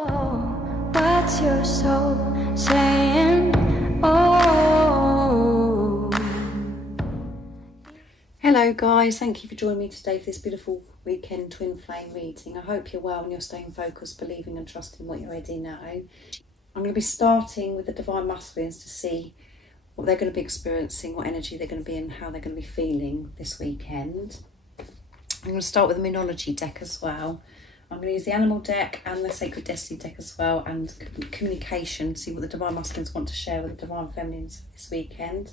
What's your soul saying? Oh. Hello guys, thank you for joining me today for this beautiful weekend twin flame reading. I hope you're well and you're staying focused, believing and trusting what you already know. I'm going to be starting with the Divine Masculines to see what they're going to be experiencing, what energy they're going to be in, how they're going to be feeling this weekend. I'm going to start with the Moonology deck as well. I'm going to use the Animal deck and the Sacred Destiny deck as well, and communication, see what the Divine Masculines want to share with the Divine Feminines this weekend.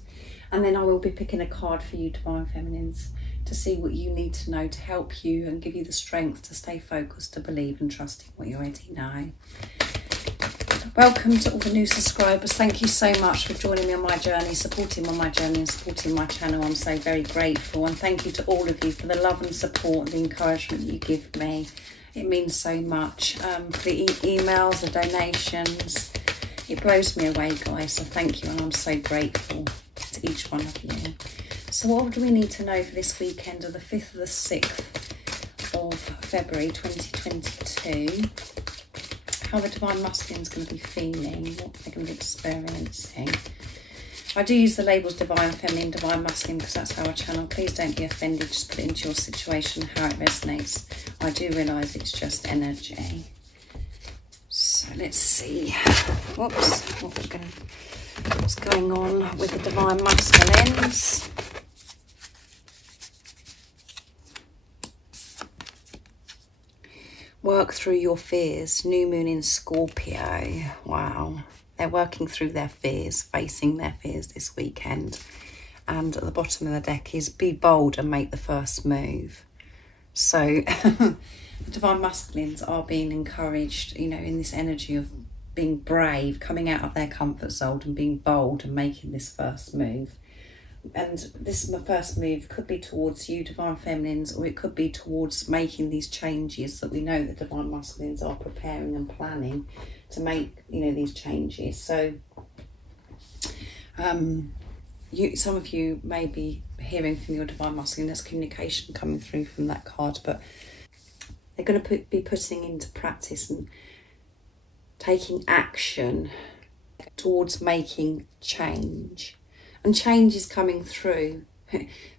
And then I will be picking a card for you, Divine Feminines, to see what you need to know to help you and give you the strength to stay focused, to believe and trust in what you already know. Welcome to all the new subscribers. Thank you so much for joining me on my journey, supporting me on my journey and supporting my channel. I'm so very grateful, and thank you to all of you for the love and support and the encouragement you give me. It means so much. For the emails, the donations, it blows me away, guys. So thank you, and I'm so grateful to each one of you. So what do we need to know for this weekend of the 5th to the 6th of February 2022? How the Divine Masculine is going to be feeling, what they're going to be experiencing. I do use the labels Divine Feminine, Divine Masculine because that's our channel. Please don't be offended, just put it into your situation, how it resonates. I do realise it's just energy. So let's see. Whoops, what's going on with the Divine Masculines? Work through your fears. New moon in Scorpio. Wow. They're working through their fears, facing their fears this weekend. And at the bottom of the deck is be bold and make the first move. So the Divine Masculines are being encouraged, you know, in this energy of being brave, coming out of their comfort zone and being bold and making this first move. And this first move could be towards you, Divine Feminines, or it could be towards making these changes that we know that Divine Masculines are preparing and planning to make, you know, these changes. So some of you may be hearing from your Divine Masculine, there's communication coming through from that card, but they're going to be putting into practice and taking action towards making change. And change is coming through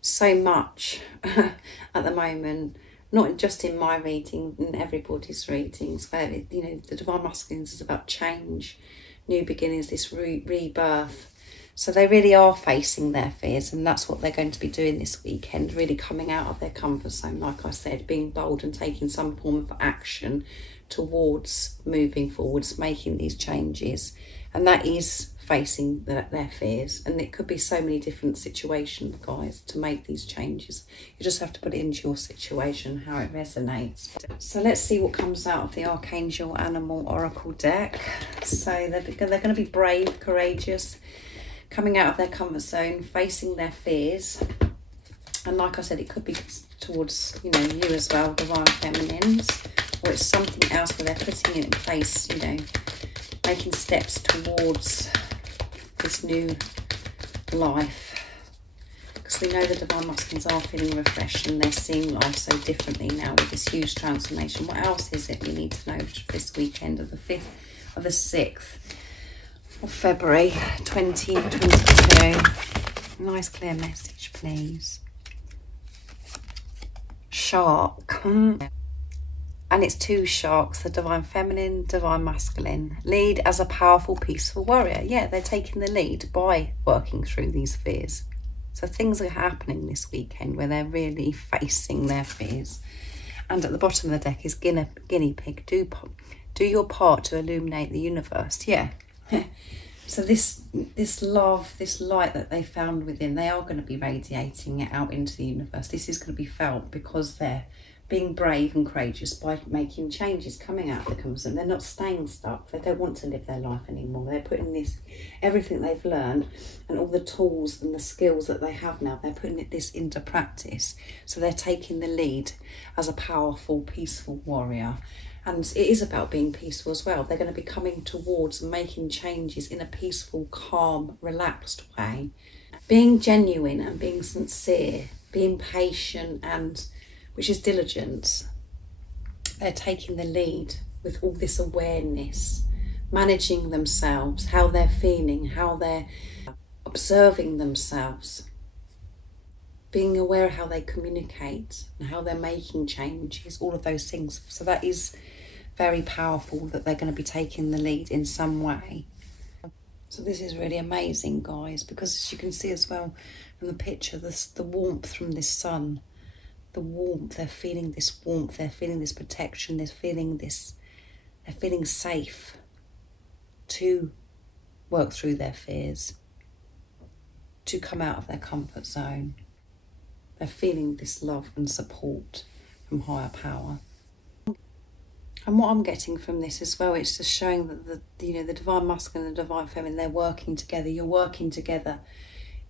so much at the moment, not just in my reading, in everybody's readings, where, you know, the Divine Masculines is about change, new beginnings, this rebirth. So they really are facing their fears, and that's what they're going to be doing this weekend, really coming out of their comfort zone, like I said, being bold and taking some form of action towards moving forwards, making these changes. And that is facing their fears, and it could be so many different situations, guys, to make these changes. You just have to put it into your situation, how it resonates. So let's see what comes out of the Archangel Animal Oracle deck. So they're going to be brave, courageous, coming out of their comfort zone, facing their fears. And like I said, it could be towards, you know, you as well, Divine Feminines, or it's something else where they're putting it in place, you know, making steps towards this new life, because we know the Divine Masculines are feeling refreshed and they're seeing life so differently now with this huge transformation. What else is it we need to know this weekend of the 5th of the 6th of February 2022? Nice clear message, please. Shark. And it's two sharks, the Divine Feminine, Divine Masculine. Lead as a powerful, peaceful warrior. Yeah, they're taking the lead by working through these fears. So things are happening this weekend where they're really facing their fears. And at the bottom of the deck is guinea pig. Do your part to illuminate the universe. Yeah. So this love, this light that they found within, they are going to be radiating it out into the universe. This is going to be felt because they're being brave and courageous by making changes, coming out of the comfort zone. They're not staying stuck. They don't want to live their life anymore. They're putting everything they've learned and all the tools and the skills that they have now, they're putting this into practice. So they're taking the lead as a powerful, peaceful warrior. And it is about being peaceful as well. They're going to be coming towards and making changes in a peaceful, calm, relaxed way. Being genuine and being sincere, being patient, and which is diligence. They're taking the lead with all this awareness, managing themselves, how they're feeling, how they're observing themselves, being aware of how they communicate and how they're making changes, all of those things. So that is very powerful, that they're going to be taking the lead in some way. So this is really amazing, guys, because as you can see as well from the picture, the warmth from this sun, the warmth, they're feeling this warmth, they're feeling this protection, they're feeling safe to work through their fears, to come out of their comfort zone. They're feeling this love and support from higher power. And what I'm getting from this as well, it's just showing that the divine masculine and the divine feminine, they're working together. You're working together.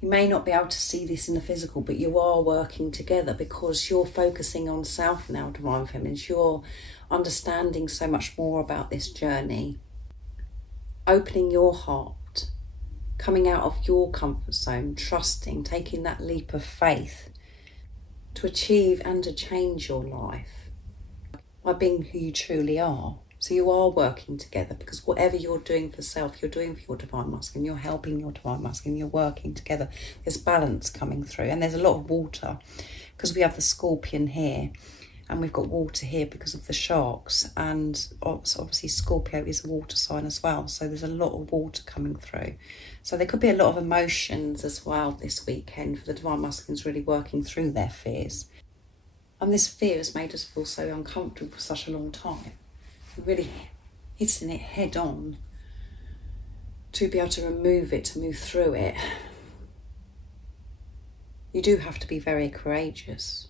You may not be able to see this in the physical, but you are working together because you're focusing on self now, divine feminines. You're understanding so much more about this journey, opening your heart, coming out of your comfort zone, trusting, taking that leap of faith to achieve and to change your life by being who you truly are. So you are working together, because whatever you're doing for self, you're doing for your divine masculine. You're helping your divine masculine. You're working together. There's balance coming through, and there's a lot of water because we have the scorpion here, and we've got water here because of the sharks. And obviously Scorpio is a water sign as well, so there's a lot of water coming through. So there could be a lot of emotions as well this weekend for the divine masculines, really working through their fears. And this fear has made us feel so uncomfortable for such a long time. We're really hitting it head on to be able to remove it, to move through it. You do have to be very courageous.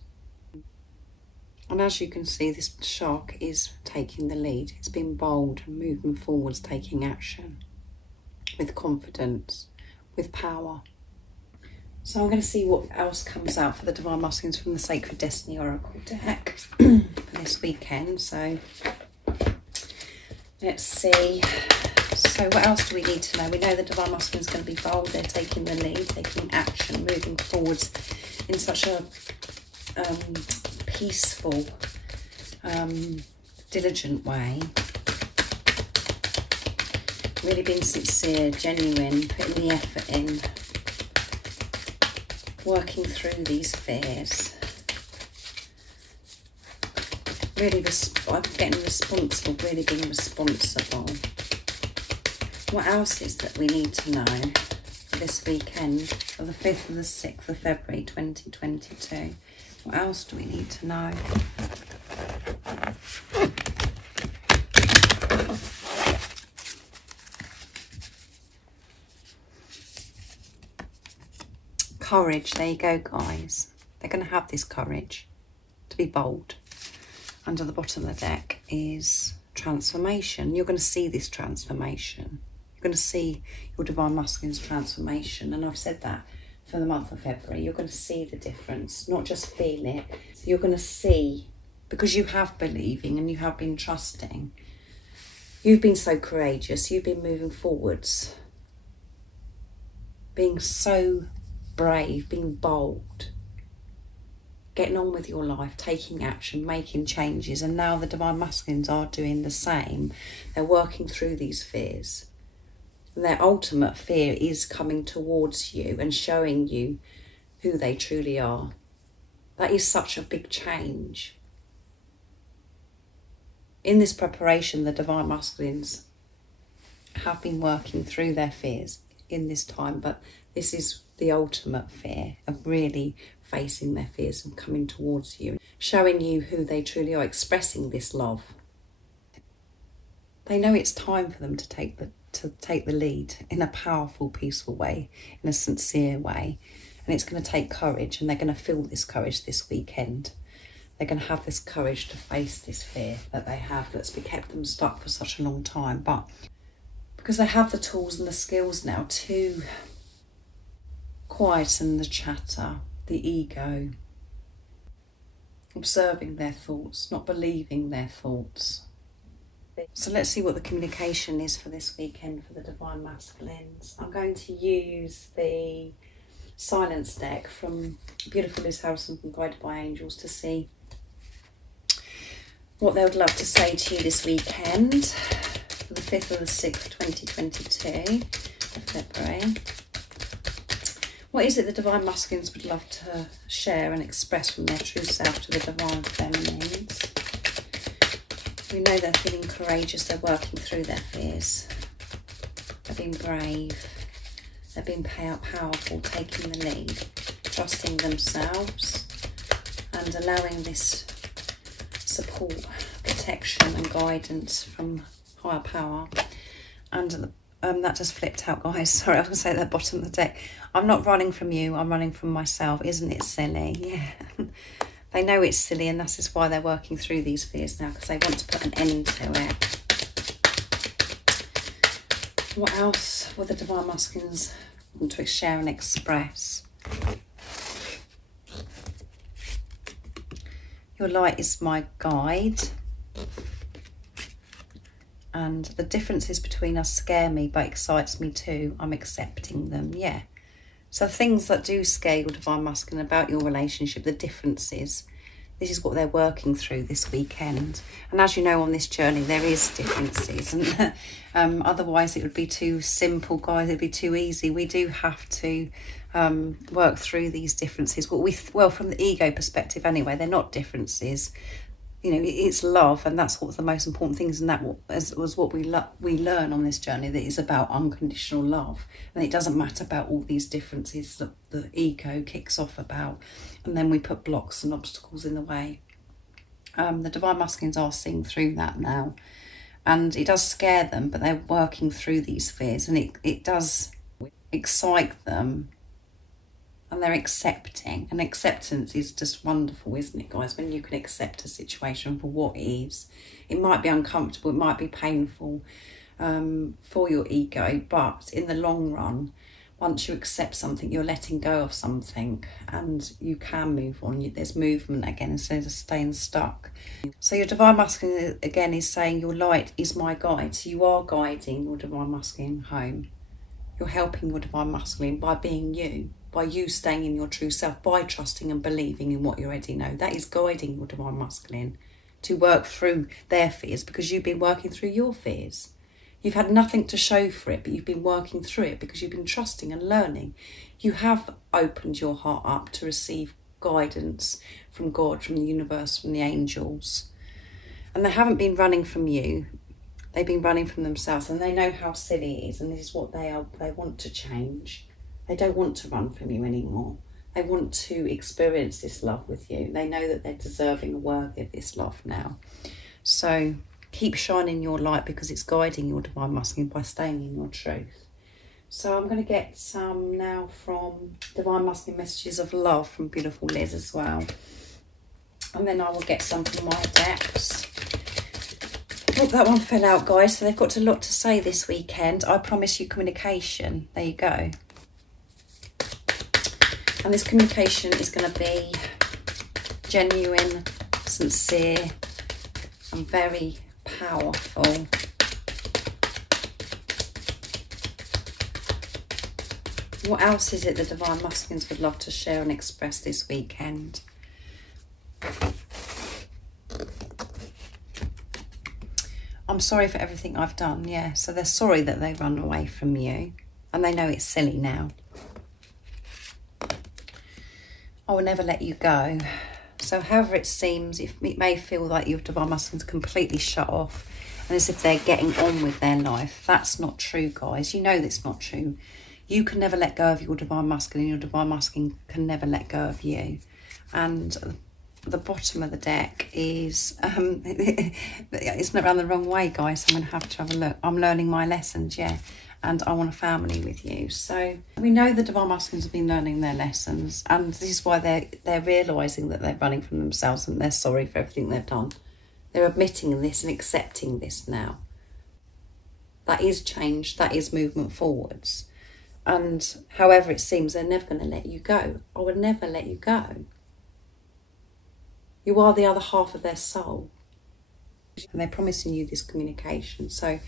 And as you can see, this shark is taking the lead. It's being bold and moving forwards, taking action with confidence, with power. So I'm going to see what else comes out for the divine masculines from the Sacred Destiny Oracle deck for this weekend. So let's see. So what else do we need to know? We know the divine masculine is going to be bold. They're taking the lead, taking action, moving forwards in such a peaceful, diligent way. Really being sincere, genuine, putting the effort in, working through these fears. Really getting responsible, really being responsible. What else is that we need to know for this weekend, for the 5th and the 6th of February 2022? What else do we need to know? Courage, there you go, guys. They're going to have this courage to be bold. Under the bottom of the deck is transformation. You're going to see this transformation. You're going to see your divine masculine's transformation. And I've said that for the month of February. You're going to see the difference, not just feel it. So you're going to see, because you have believing and you have been trusting. You've been so courageous. You've been moving forwards. Being so brave, being bold, getting on with your life, taking action, making changes. And now the divine masculines are doing the same. They're working through these fears. And their ultimate fear is coming towards you and showing you who they truly are. That is such a big change. In this preparation, the divine masculines have been working through their fears in this time, but this is the ultimate fear of really facing their fears and coming towards you, showing you who they truly are, expressing this love. They know it's time for them to take the lead in a powerful, peaceful way, in a sincere way. And it's going to take courage, and they're going to feel this courage this weekend. They're going to have this courage to face this fear that they have that's kept them stuck for such a long time. But because they have the tools and the skills now to quieten the chatter, the ego, observing their thoughts, not believing their thoughts. So let's see what the communication is for this weekend for the divine masculines. I'm going to use the silence deck from beautiful Liz Harrison from Guided by Angels to see what they would love to say to you this weekend, the 5th of the 6th, 2022 of February. What is it the Divine Masculines would love to share and express from their true self to the Divine Feminines? We know they're feeling courageous, they're working through their fears. They're being brave, they're being powerful, taking the lead, trusting themselves and allowing this support, protection and guidance from higher power. And that just flipped out, guys. Sorry, I was going to say at the bottom of the deck. I'm not running from you, I'm running from myself. Isn't it silly? Yeah. They know it's silly, and that is why they're working through these fears now, because they want to put an end to it. What else will the Divine Masculines want to share and express? Your light is my guide. And the differences between us scare me, but excites me too. I'm accepting them, yeah. So things that do scare your Divine Masculine about your relationship, the differences, this is what they're working through this weekend. And as you know, on this journey, there is differences. And otherwise it would be too simple, guys. It'd be too easy. We do have to work through these differences. Well, from the ego perspective anyway, they're not differences. You know, it's love, and that's what's the most important things, and that was what we learn on this journey, that is about unconditional love. And it doesn't matter about all these differences that the ego kicks off about, and then we put blocks and obstacles in the way. The Divine Masculines are seeing through that now, and it does scare them, but they're working through these fears, and it does excite them. And they're accepting. And acceptance is just wonderful, isn't it, guys? When you can accept a situation for what it is. It might be uncomfortable, it might be painful for your ego, but in the long run, once you accept something, you're letting go of something and you can move on. There's movement again instead of staying stuck. So your Divine Masculine, again, is saying your light is my guide. So you are guiding your Divine Masculine home. You're helping your Divine Masculine by being you. By you staying in your true self, by trusting and believing in what you already know. That is guiding your Divine Masculine to work through their fears, because you've been working through your fears. You've had nothing to show for it, but you've been working through it because you've been trusting and learning. You have opened your heart up to receive guidance from God, from the universe, from the angels. And they haven't been running from you. They've been running from themselves, and they know how silly it is, and this is what they want to change. They don't want to run from you anymore. They want to experience this love with you. They know that they're deserving and worthy of this love now. So keep shining your light, because it's guiding your Divine Masculine by staying in your truth. So I'm going to get some now from Divine Masculine messages of love from beautiful Liz as well. And then I will get some from my decks. Oh, that one fell out, guys. So they've got a lot to say this weekend. I promise you communication. There you go. And this communication is going to be genuine, sincere, and very powerful. What else is it the Divine Masculines would love to share and express this weekend? I'm sorry for everything I've done, yeah. So they're sorry that they run away from you, and they know it's silly now. I will never let you go. So however it seems, it may feel like your Divine Masculine's completely shut off and as if they're getting on with their life. That's not true, guys. You know that's not true. You can never let go of your Divine Masculine. Your Divine Masculine can never let go of you. And the bottom of the deck is, it's not around the wrong way, guys. I'm going to have a look. I'm learning my lessons, yeah. And I want a family with you. So we know the Divine Masculines have been learning their lessons, and this is why they're realising that they're running from themselves, and they're sorry for everything they've done. They're admitting this and accepting this now. That is change, that is movement forwards. And however it seems, they're never going to let you go. I would never let you go. You are the other half of their soul. And they're promising you this communication. So,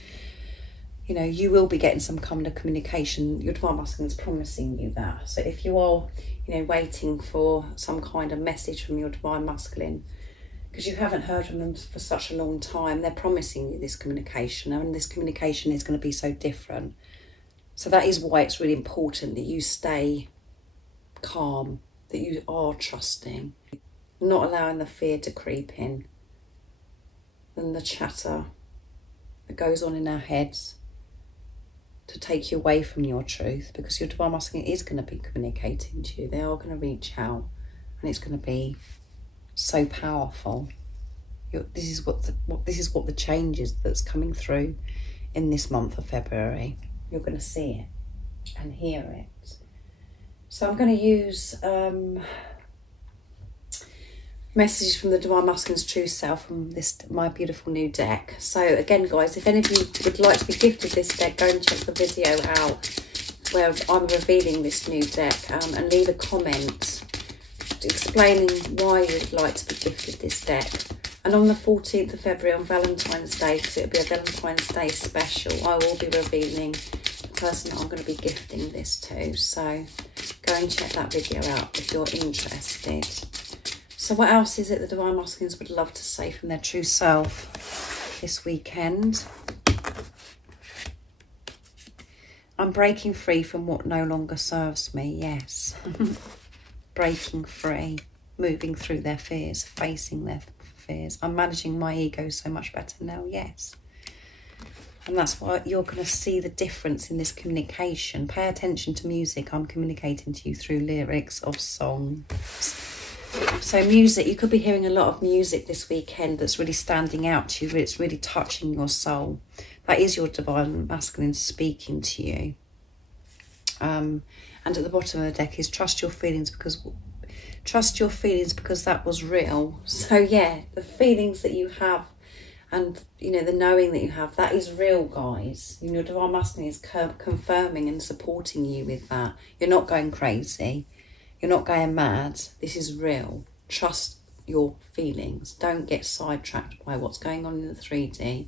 you know, you will be getting some kind of communication. Your Divine Masculine is promising you that. So if you are, you know, waiting for some kind of message from your Divine Masculine, because you haven't heard from them for such a long time. They're promising you this communication, and this communication is going to be so different. So that is why it's really important that you stay calm, that you are trusting, not allowing the fear to creep in and the chatter that goes on in our heads to take you away from your truth, because your divine masculine is going to be communicating to you. They are going to reach out, and it's going to be so powerful. This is what the change is that's coming through in this month of February. You're going to see it and hear it. So I'm going to use messages from the Divine Masculine's True Self from this, my beautiful new deck. So again, guys, if any of you would like to be gifted this deck, go and check the video out where I'm revealing this new deck, and leave a comment explaining why you'd like to be gifted this deck. And on the 14th of February, on Valentine's Day, because it'll be a Valentine's Day special, I will be revealing the person that I'm going to be gifting this to. So go and check that video out if you're interested. So what else is it the Divine Masculines would love to say from their true self this weekend? I'm breaking free from what no longer serves me. Yes. Breaking free, moving through their fears, facing their fears. I'm managing my ego so much better now. Yes. And that's why you're going to see the difference in this communication. Pay attention to music. I'm communicating to you through lyrics of songs. So music, you could be hearing a lot of music this weekend that's really standing out to you. It's really touching your soul. That is your Divine Masculine speaking to you. And at the bottom of the deck is trust your feelings because that was real. So yeah, the feelings that you have and, you know, the knowing that you have, that is real, guys. And your Divine Masculine is confirming and supporting you with that. You're not going crazy. You're not going mad. This is real. Trust your feelings. Don't get sidetracked by what's going on in the 3D,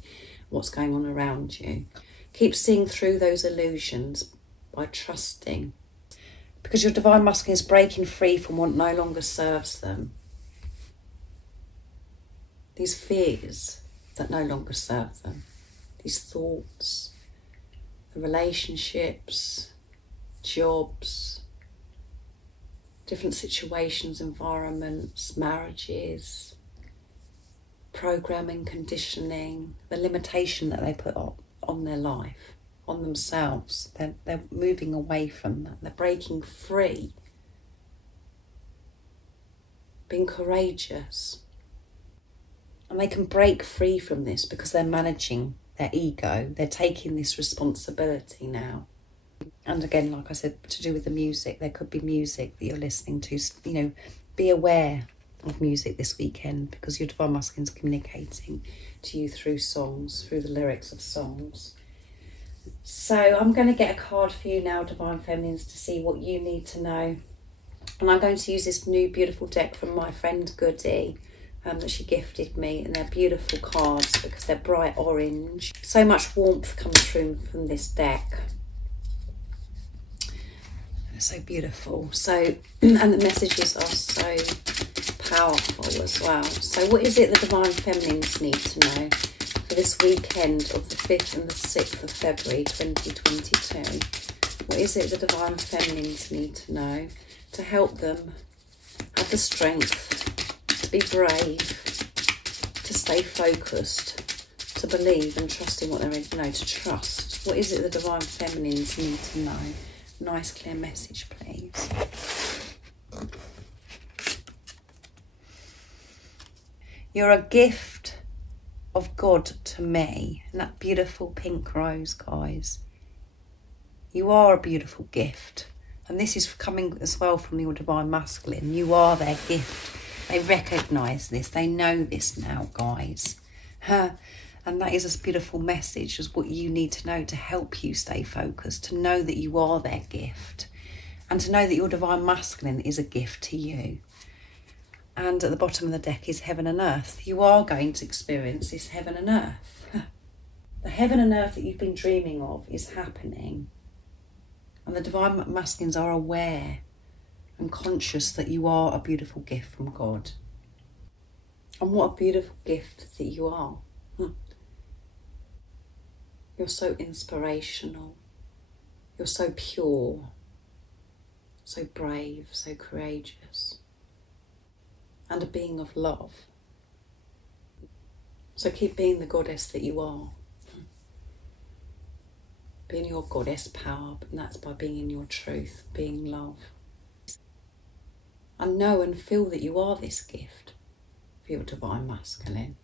what's going on around you. Keep seeing through those illusions by trusting. Because your Divine Masculine is breaking free from what no longer serves them. These fears that no longer serve them. These thoughts, the relationships, jobs, different situations, environments, marriages, programming, conditioning, the limitation that they put on their life, on themselves. They're moving away from that. They're breaking free, being courageous. And they can break free from this because they're managing their ego. They're taking this responsibility now. And again, like I said, to do with the music, there could be music that you're listening to. You know, be aware of music this weekend because your Divine Masculine is communicating to you through songs, through the lyrics of songs. So I'm going to get a card for you now, Divine Feminines, to see what you need to know. And I'm going to use this new beautiful deck from my friend Gudi that she gifted me. And they're beautiful cards because they're bright orange. So much warmth comes through from this deck. So beautiful. So, and the messages are so powerful as well. So what is it the Divine Feminines need to know for this weekend of the 5th and the 6th of February 2022? What is it the Divine Feminines need to know to help them have the strength to be brave, to stay focused, to believe and trust in what they're in, to trust? What is it the Divine Feminines need to know? Nice clear message, please. You're a gift of God to me. And that beautiful pink rose, guys. You are a beautiful gift. And this is coming as well from your Divine Masculine. You are their gift. They recognise this. They know this now, guys. And that is a beautiful message, is what you need to know to help you stay focused, to know that you are their gift, and to know that your Divine Masculine is a gift to you. And at the bottom of the deck is heaven and earth. You are going to experience this heaven and earth. The heaven and earth that you've been dreaming of is happening. And the Divine Masculines are aware and conscious that you are a beautiful gift from God. And what a beautiful gift that you are. You're so inspirational. You're so pure, so brave, so courageous, and a being of love. So keep being the goddess that you are. Being your goddess power, and that's by being in your truth, being love. And know and feel that you are this gift for your divine masculine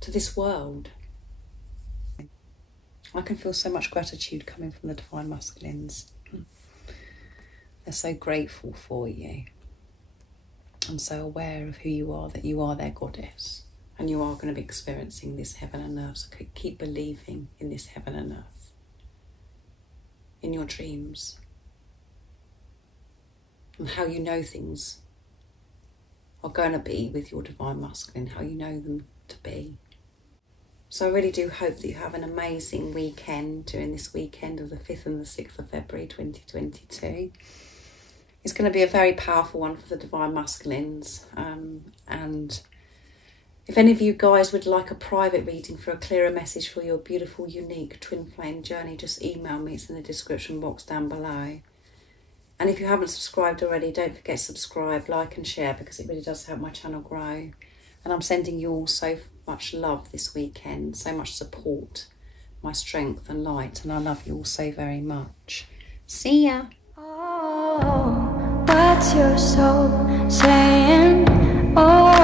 to this world. I can feel so much gratitude coming from the divine masculines. They're so grateful for you and so aware of who you are, that you are their goddess, and you are going to be experiencing this heaven and earth. So keep believing in this heaven and earth, in your dreams, and how you know things are going to be with your divine masculine, how you know them to be. So I really do hope that you have an amazing weekend during this weekend of the 5th and the 6th of February 2022. It's going to be a very powerful one for the divine masculines. And if any of you guys would like a private reading for a clearer message for your beautiful, unique twin flame journey, just email me. It's in the description box down below. And if you haven't subscribed already, don't forget to subscribe, like and share, because it really does help my channel grow. And I'm sending you all so much love this weekend, so much support, my strength and light, and I love you all so very much. See ya. Oh, what's your soul saying? Oh.